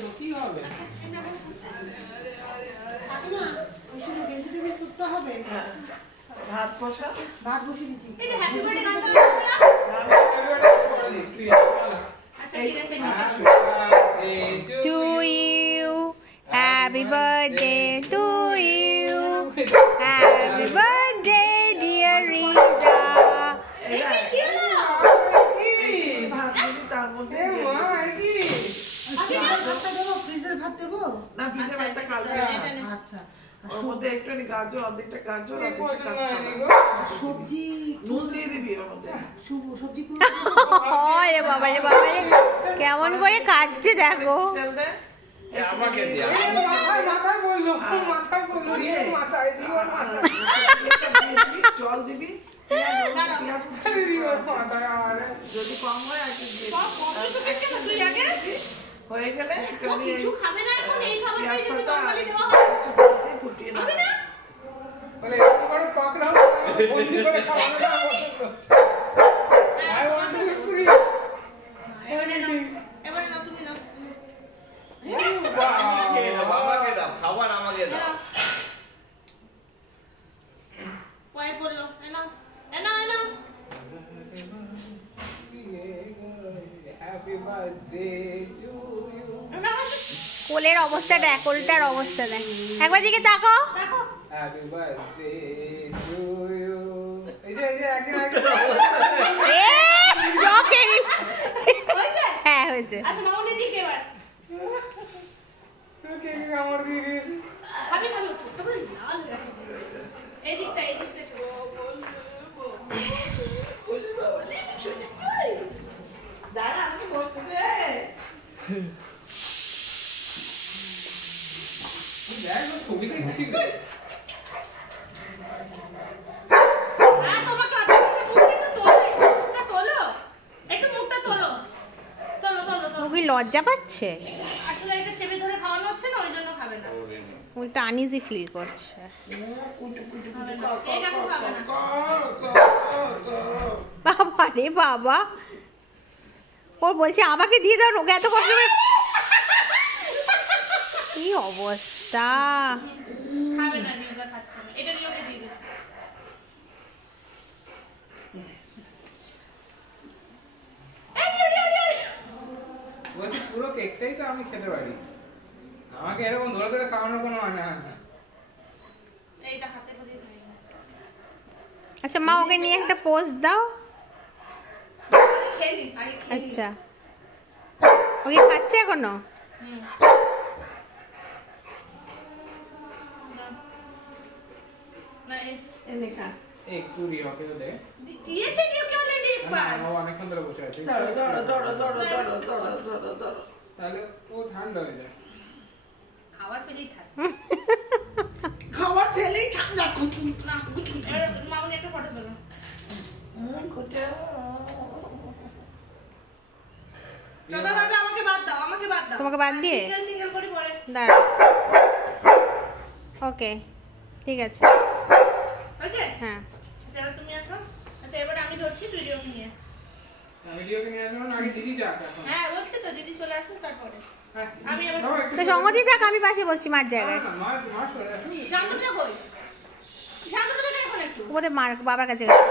দেবো, কি হবে? কাকিমা ওই শুধু ভেজিটেবল স্যুপটা হবে। ভাত কষা, ভাত বসিয়ে দিচ্ছি। এটা হ্যাপি বার্থডে গান করে দিস তুই। আচ্ছা ঠিক আছে to you happy birthday to you happy birthday dear Riza. তার মধ্যে ভাতটা দেবো, ফ্রিজের ভাত দেবো না, ফ্রিজে ভাতটা কালকে। আচ্ছা ওর মধ্যে একটুখানি গাজর, অর্ধেকটা গাজর, অর্ধেকটা সবজি নুন দিয়ে দিবি ওর মধ্যে। সবজি রে বাবা রে বাবা রে, কেমন করে কাটছে দেখো। তেল দে, আমাকে দে। মাথায় বললো, মাথায় দিও, জল দিবি, যদি কম হয় আর হয়ে গেলে কিছু খাবে না এখন এই খাবারটাই যদি নরমালি দেওয়া ফুটিয়ে হবে না বলে এত বড় পকড়াও বন্দি করে খাওয়ানো না I want to be free. এবারে না তুমি নাও আমাকে দাও, খাবার আমাকে দাও। পয় বললো এনাও এনাও এনাও হ্যাপি বার্থডে টু ইউ। কোলের অবস্থাটা, কোলটার অবস্থা দেখ একবার দিকে তাকো। দেখো হ্যাপি বার্থডে টু ইউ। এই যে একদিন এ শকের। হয়েছে হ্যাঁ হয়েছে। আচ্ছা মামুনি দিকে এবার কে কামড় দিয়ে দিয়েছে। খাবি খাবি ছোট করে লাল হয়ে গেছে এই দিকটা দাঁড়া, আমি বসতে দে। দেখ ছবি দেখছি। তোমাকে মুখটা তোলো একটু মুখটা তোলো তোলো তোলো ও তোলো কি লজ্জা পাচ্ছে? আসলে এটা চেপে ধরে খাওয়ানো হচ্ছে না ওই জন্য খাবে না ও একটু আনইজি ফিল করছে। এই কাকু খাবে না বাবা রে বাবা, ও বলছে আমাকে দিয়ে দাও, ওকে এত কষ্ট করে। কি অবস্থা। খাবে না নিউজা খাচ্ছে না এটা নিয়ে ওকে দিয়ে দিচ্ছি বলছি পুরো কেকটাই তো আমি খেতে পারি, আমাকে এরকম ধরে ধরে খাওয়ানোর কোনো মানে হয় না। এইটা হাতে করে খাই আচ্ছা মা ওকে নিয়ে একটা পোজ দাও। খেলি আগে খেলি আচ্ছা ওকে খাচ্ছে এখনো? না এনে খা। একটু রিওকেও দে। দিয়েছে কেউ কেউ অলরেডি একবার ও অনেকক্ষণ ধরে বসে আছে। ধরো ধরো ধরো ধরো ধরো ধরো ধরো ধরো। তাহলে ও ঠান্ডা হয়ে যায়। খাবার ফেলেই থাকে খাবার ফেলেই ঠান্ডা। মামুনি একটা ফটো তোলো চলো ভাবে আমাকে বাদ দাও তোমাকে বাদ দিয়ে? সিঙ্গেল সিঙ্গেল করে পরে দাঁড়া, ওকে ঠিক আছে। হয়েছে হ্যাঁ আচ্ছা এবার তুমি আসো আচ্ছা এবার আমি ধরছি তুই রিওকে নিয়ে ভিডিওকে নিয়ে আসবো না, আগে দিদি যাক এখন। হ্যাঁ বলছি তো দিদি চলে আসুন তারপরে হ্যাঁ, আমি আবার দাও একটু তো সঙ্গতি থাক, আমি পাশে বসছি মার জায়গায়। না, মা চলে আসুন। শান্তনুদা কই শান্তনুদা এখন একটু ওরে মার বাবার কাছে গেছে।